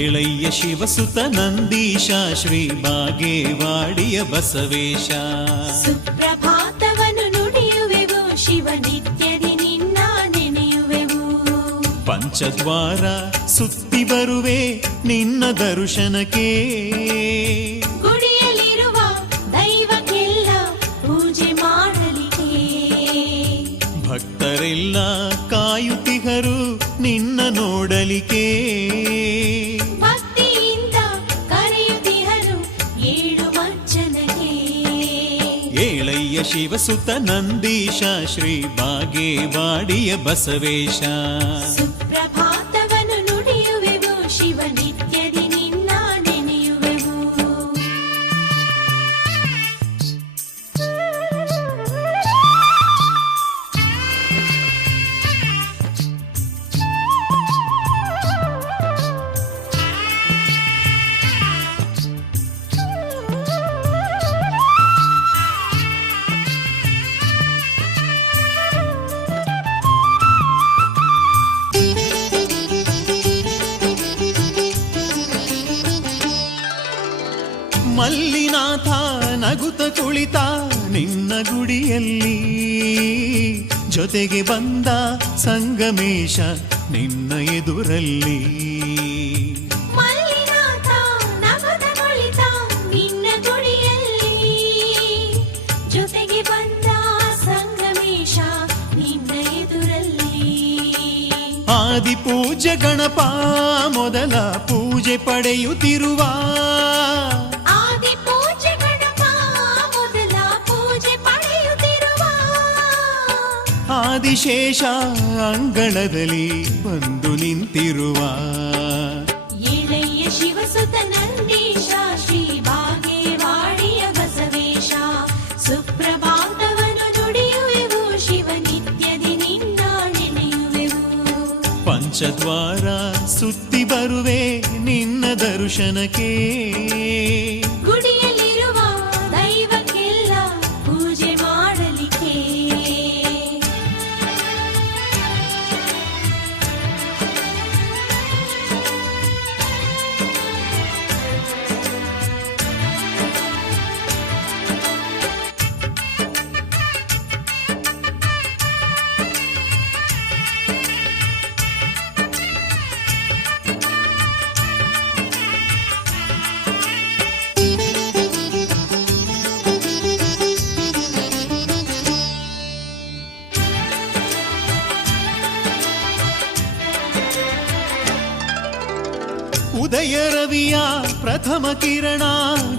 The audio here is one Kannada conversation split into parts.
ಏಳಯ್ಯ ಶಿವಸುತ ನಂದೀಶ ಶ್ರೀ ಬಾಗೇವಾಡಿಯ ಬಸವೇಶ. ಸುಪ್ರಭಾತವನ್ನು ನುಡಿಯುವೆವು ಶಿವ ನಿತ್ಯದಿ ನಿನ್ನ ನೆನೆಯುವೆವು. ಪಂಚದ್ವಾರ ಸುತ್ತಿ ಬರುವೆ ನಿನ್ನ ದರ್ಶನಕ್ಕೆ. ಗುಡಿಯಲ್ಲಿರುವ ದೈವಕ್ಕೆಲ್ಲ ಪೂಜೆ ಮಾಡಲಿಕ್ಕೆ. ಭಕ್ತರೆಲ್ಲ ಕಾಯುತ್ತಿಗರು ನಿನ್ನ ನೋಡಲಿಕ್ಕೆ. ಭಕ್ತಿಯಿಂದ ಕರೆಯುತ್ತಿಹರು ಏಳು ಮಜ್ಜನಕ್ಕೆ. ಏಳಯ್ಯ ಶಿವಸುತ ನಂದೀಶ ಶ್ರೀ ಬಾಗೇವಾಡಿಯ ಬಸವೇಶ. ಸುಪ್ರಭಾತವನ್ನು ನುಡಿಯುವೆವು ಶಿವ ನಿತ್ಯದಿ ನಿನ್ನ ನೆನೆಯುವೆವು. ಮಲ್ಲಿನಾಥ ನಗುತ ಕುಳಿತ ನಿನ್ನ ಗುಡಿಯಲ್ಲಿ. ಜೊತೆಗೆ ಬಂದ ಸಂಗಮೇಶ ನಿನ್ನ ಎದುರಲ್ಲಿ. ಮಲ್ಲಿನಾಥ ನಗುತ್ತ ಕುಳಿತ ನಿನ್ನ ಗುಡಿಯಲ್ಲಿ. ಜೊತೆಗೆ ಬಂದ ಸಂಗಮೇಶ ನಿನ್ನ ಎದುರಲ್ಲಿ. ಆದಿ ಪೂಜ್ಯ ಗಣಪ ಮೊದಲ ಪೂಜೆ ಪಡೆಯುತ್ತಿರುವ. ಆದಿ ಪೂಜ್ಯ ಗಣಪ ಮೊದಲ ಪೂಜೆ ಪಡೆಯುತ್ತಿರುವ. ಆದಿಶೇಷ ಅಂಗಳದಲ್ಲಿ ಬಂದು ನಿಂತಿರುವ. ಏಳಯ್ಯ ಶಿವಸುತ ನಂದೀಶ ಶ್ರೀ ಬಾಗೇವಾಡಿಯ ಬಸವೇಶ. ಸುಪ್ರಭಾತವನ್ನು ನುಡಿಯುವೆವು ಶಿವ ನಿತ್ಯದಿ ನಿನ್ನ ನೆನೆಯುವೆವು. ಪಂಚದ್ವಾರ ಸುತ್ತಿ ಬರುವೆ ನಿನ್ನ ದರ್ಶನಕ್ಕೆ. ಗುಡಿಯಲ್ಲಿರುವ ದೈವಕ್ಕೆಲ್ಲ ಪೂಜೆ ಮಾಡಲಿಕ್ಕೆ. ಉದಯ ರವಿಯ ಪ್ರಥಮ ಕಿರಣ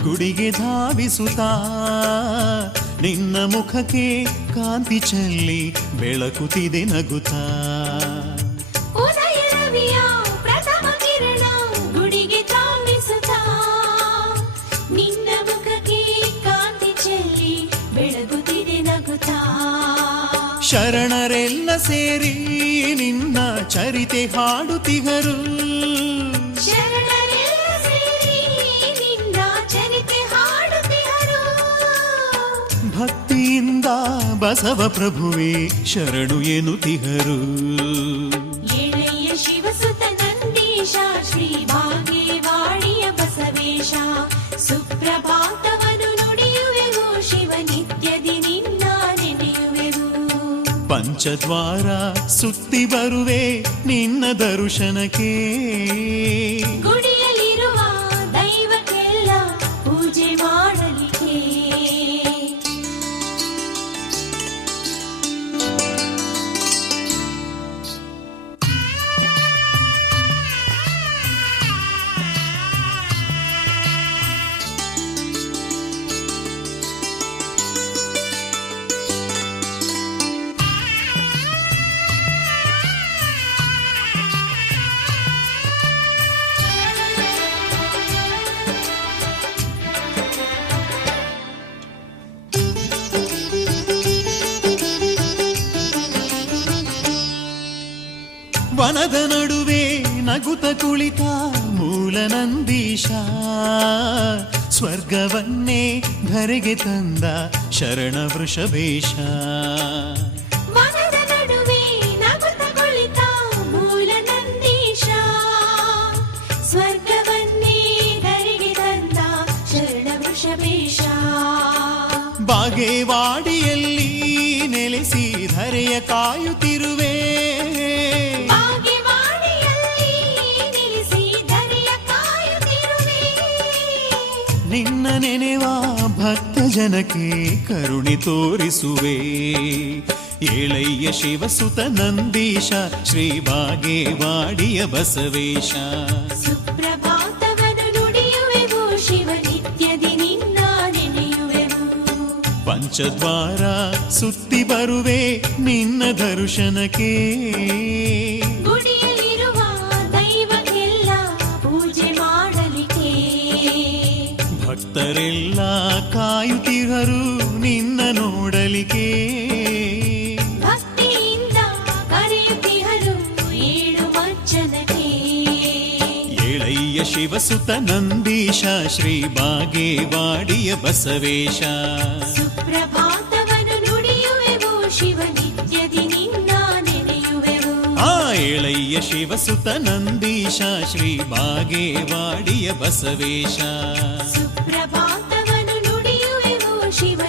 ಗುಡಿಗೆ ಧಾವಿಸುತ್ತಾ. ನಿನ್ನ ಮುಖಕ್ಕೆ ಕಾಂತಿ ಚೆಲ್ಲಿ ಬೆಳಕುತ್ತಿದೆ ನಗುತ್ತಾ. ಉದಯ ರವಿಯ ಪ್ರಥಮ ಕಿರಣ ಗುಡಿಗೆ ಧಾವಿಸುತ್ತಾ. ನಿನ್ನ ಮುಖಕ್ಕೆ ಕಾಂತಿ ಚೆಲ್ಲಿ ಬೆಳಗುತ್ತಿದೆ ನಗುತ್ತಾ. ಶರಣರೆಲ್ಲ ಸೇರಿ ನಿನ್ನ ಚರಿತೆ ಹಾಡುತ್ತಿಗರು. ಶರಣರೆಲ್ಲ ಸೇರಿ ನಿನ್ನ ಚರಿತೆ ಹಾಡುತ್ತಿಹರು. ಭಕ್ತಿಯಿಂದ ಬಸವ ಪ್ರಭುವೇ ಶರಣು ಎನ್ನುತ್ತಿಗರು. ಏಳಯ್ಯ ಶಿವಸುತ ನಂದೀಶ ಶ್ರೀ ಬಾಗೇವಾಡಿಯ ಬಸವೇಶ. ಸುಪ್ರಭಾತವನ್ನು ನುಡಿಯುವೆವು ಶಿವ ನಿತ್ಯದಿ ನಿನ್ನ ನೆನೆಯುವೆವು. ಪಂಚದ್ವಾರ ಸುತ್ತಿ ಬರುವೆ ನಿನ್ನ ದರ್ಶನಕ್ಕೆ. ಗುಡಿಯಲ್ಲಿರುವ ದೈವಕ್ಕೆಲ್ಲ ಪೂಜೆ ಮಾಡಲಿಕ್ಕೆ. ವನದ ನಡುವೆ ನಗುತ ಕುಳಿತ ಮೂಲ ನಂದೀಶ. ಸ್ವರ್ಗವನ್ನೇ ಧರೆಗೆ ತಂದ ಶರಣ ವೃಷಭೇಶ. ವನದ ನಡುವೆ ನಗುತ್ತ ಕುಳಿತ ಮೂಲ ನಂದೀಶ. ಸ್ವರ್ಗ ಬಾಗೇವಾಡಿಯಲ್ಲಿ ನೆಲೆಸಿ ಧರೆಯ ಕಾಯುತ್ತಿರುವೆ. ಬಾಗೇವಾಡಿಯಲ್ಲಿ ನಿಲ್ಲಿಸಿ ಧರೆಯ ಕಾಯುತ್ತಿರುವೆ. ನಿನ್ನ ನೆನೆವ ಭಕ್ತ ಜನಕ್ಕೆ ಕರುಣೆ ತೋರಿಸುವೆ. ಏಳಯ್ಯ ಶಿವಸುತ ನಂದೀಶ ಶ್ರೀ ಬಾಗೇವಾಡಿಯ ಬಸವೇಶ. ಸುಪ್ರಭಾತವನ್ನು ನುಡಿಯುವೆವು ಶಿವ ನಿತ್ಯದಿ ನಿನ್ನ ನೆನೆಯುವೆವು. ಪಂಚದ್ವಾರ ಸುತ್ತಿ ಬರುವೆ ನಿನ್ನ ದರ್ಶನಕ್ಕೆ. ಗುಡಿಯಲ್ಲಿರುವ ದೈವಕ್ಕೆಲ್ಲ ಪೂಜೆ ಮಾಡಲಿಕ್ಕೆ. ಭಕ್ತರೆಲ್ಲ ಕಾಯುತ್ತಿಹರು ನಿನ್ನ ನೋಡಲಿಕ್ಕೆ. ಭಕ್ತಿಯಿಂದ ಕರೆಯುತ್ತಿಹರು ಏಳು ಮಜ್ಜನಕ್ಕೆ. ಏಳಯ್ಯ ಶಿವಸುತ ನಂದೀಶ ಶ್ರೀ ಬಾಗೇವಾಡಿಯ ಬಸವೇಶ. ಸುಪ್ರಭಾತವನ್ನು ನುಡಿಯುವೆವು ಶಿವ ನಿತ್ಯದಿ ನಿನ್ನ ನೆನೆಯುವೆವು. ಏಳಯ್ಯ ಶಿವಸುತ ನಂದೀಶ ಶ್ರೀ ಬಾಗೇವಾಡಿಯ ಬಸವೇಶ. ಸುಪ್ರಭಾತವನ್ನು ನುಡಿಯುವೆವು ಶಿವ